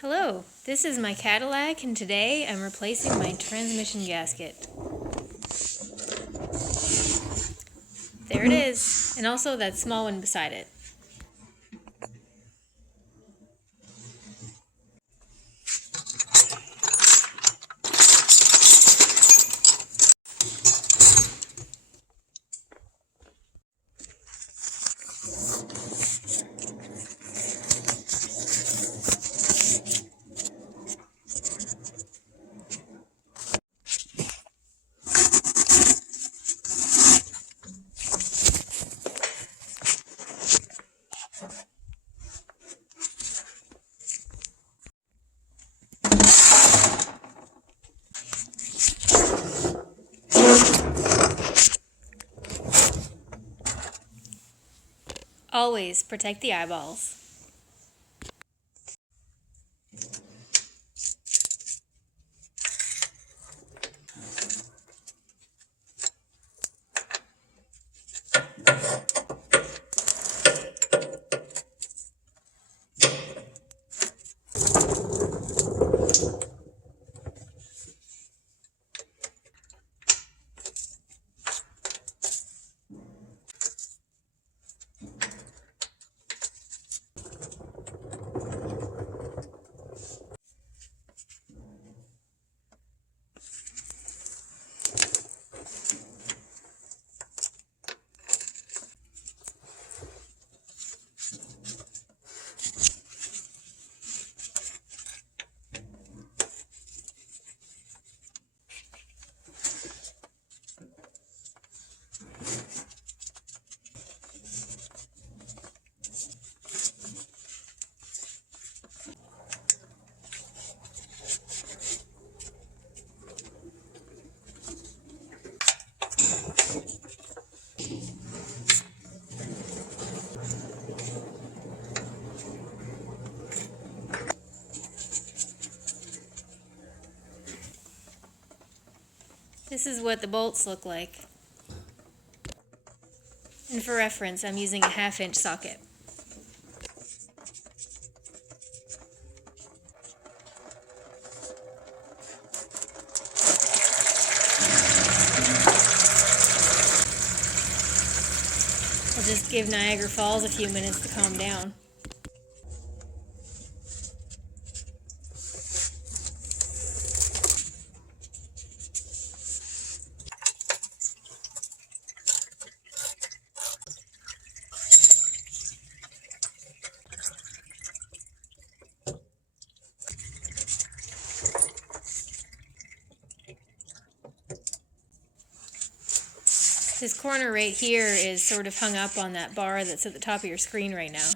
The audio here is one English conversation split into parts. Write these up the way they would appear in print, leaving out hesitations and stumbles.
Hello, this is my Cadillac and today I'm replacing my transmission gasket. There it is, and also that small one beside it. Always protect the eyeballs. This is what the bolts look like. And for reference, I'm using a 1/2-inch socket. I'll just give Niagara Falls a few minutes to calm down. This corner right here is sort of hung up on that bar that's at the top of your screen right now.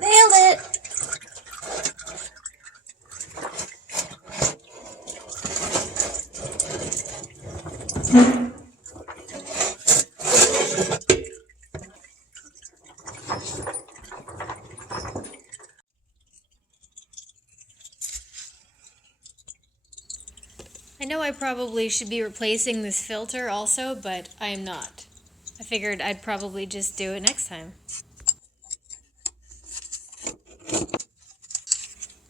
Nailed it! I know I probably should be replacing this filter also, but I am not. I figured I'd probably just do it next time.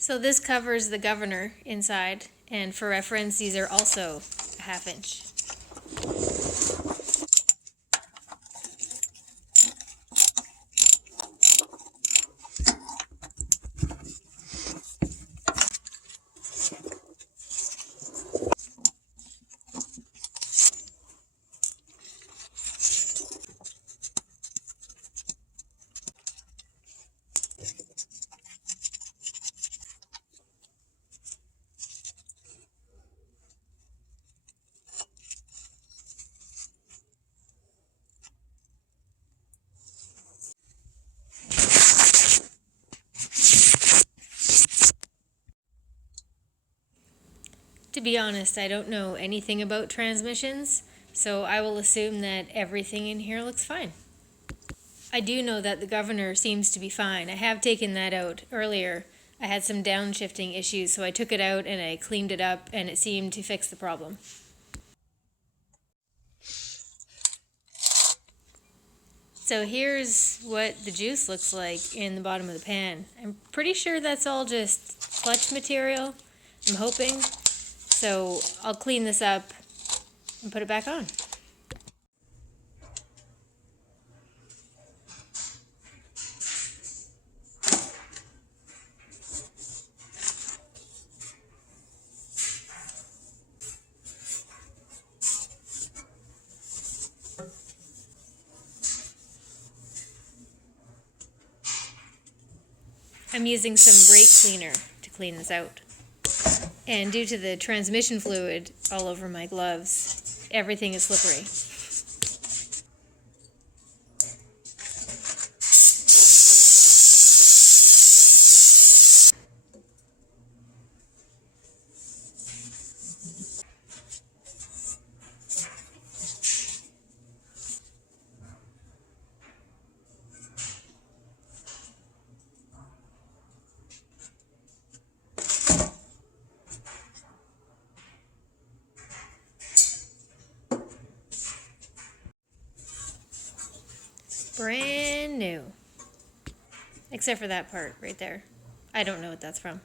So this covers the governor inside, and for reference, these are also a 1/2-inch. To be honest, I don't know anything about transmissions, so I will assume that everything in here looks fine. I do know that the governor seems to be fine. I have taken that out earlier. I had some downshifting issues, so I took it out and I cleaned it up, and it seemed to fix the problem. So here's what the juice looks like in the bottom of the pan. I'm pretty sure that's all just clutch material, I'm hoping. So I'll clean this up and put it back on. I'm using some brake cleaner to clean this out. And due to the transmission fluid all over my gloves, everything is slippery. Brand new. Except for that part right there. I don't know what that's from.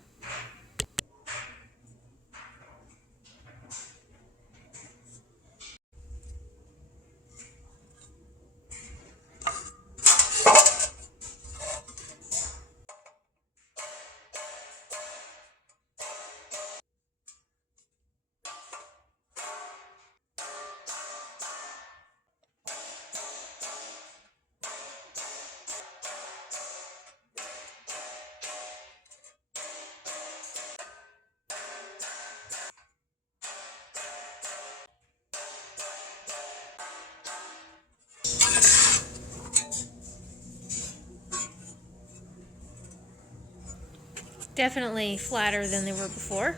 Definitely flatter than they were before.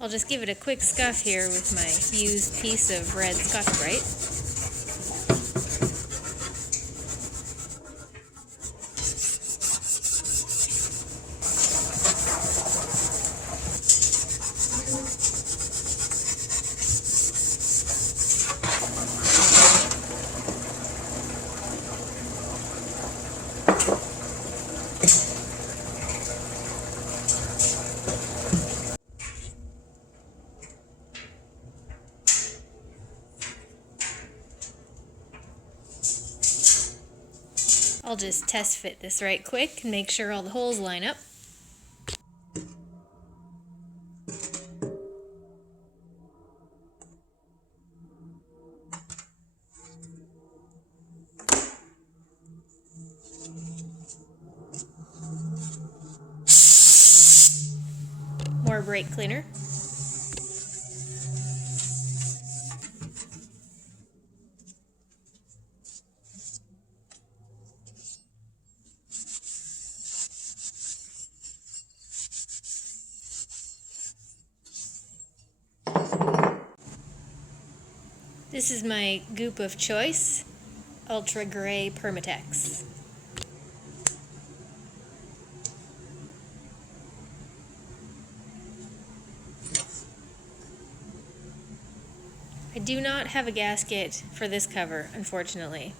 I'll just give it a quick scuff here with my used piece of red Scotch-Brite. I'll just test fit this right quick and make sure all the holes line up. More brake cleaner. This is my goop of choice, Ultra Gray Permatex. I do not have a gasket for this cover, unfortunately.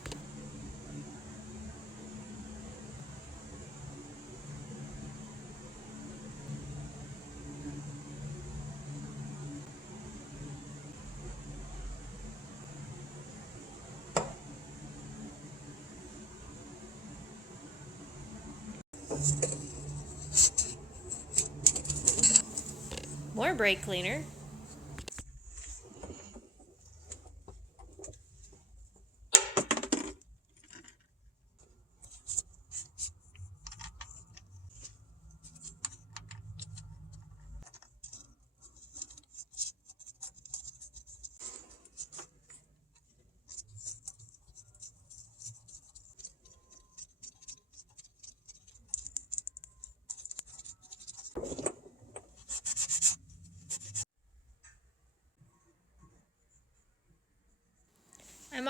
More brake cleaner.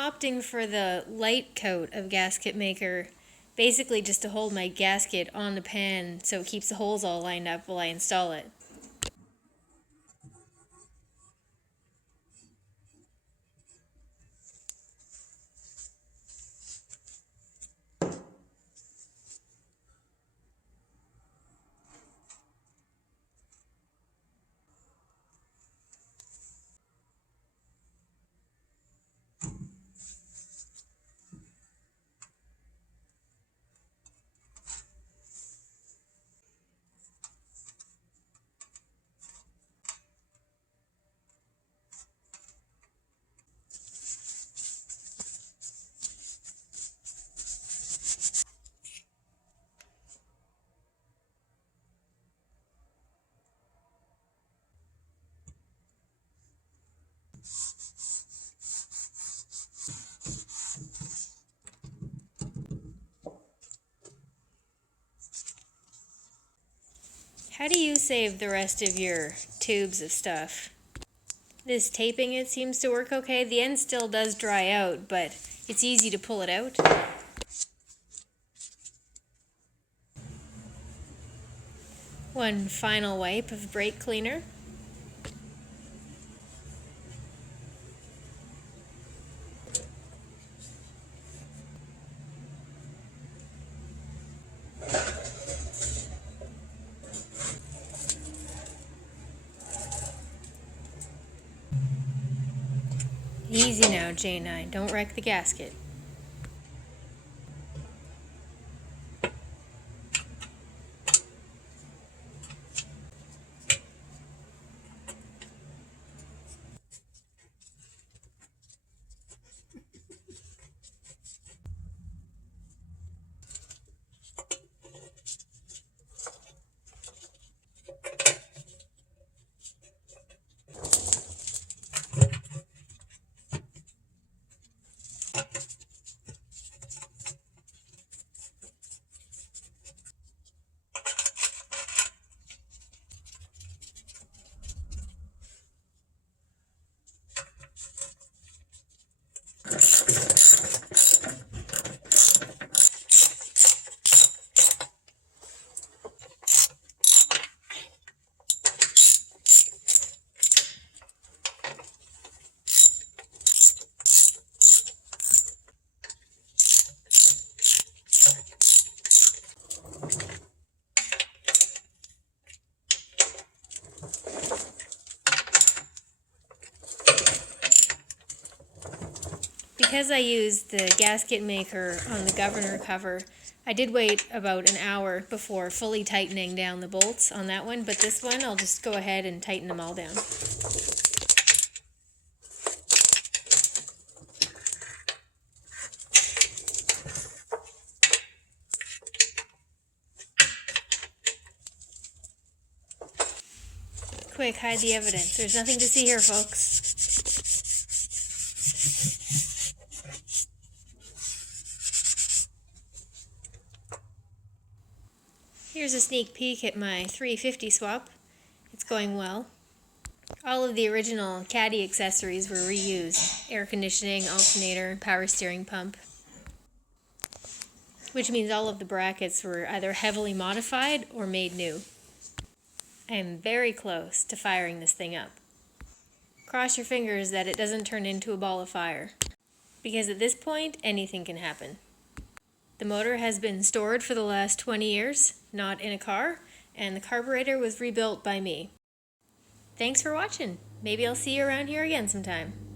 opting for the light coat of Gasket Maker, basically just to hold my gasket on the pan so it keeps the holes all lined up while I install it. How do you save the rest of your tubes of stuff? This taping, it seems to work okay. The end still does dry out, but it's easy to pull it out. One final wipe of brake cleaner. Easy now, J9. Don't wreck the gasket. Because I used the gasket maker on the governor cover, I did wait about an hour before fully tightening down the bolts on that one, but this one I'll just go ahead and tighten them all down. Quick, hide the evidence. There's nothing to see here, folks. Here's a sneak peek at my 350 swap. It's going well. All of the original Caddy accessories were reused. Air conditioning, alternator, power steering pump. Which means all of the brackets were either heavily modified or made new. I am very close to firing this thing up. Cross your fingers that it doesn't turn into a ball of fire, because at this point, anything can happen. The motor has been stored for the last 20 years, not in a car, and the carburetor was rebuilt by me. Thanks for watching. Maybe I'll see you around here again sometime.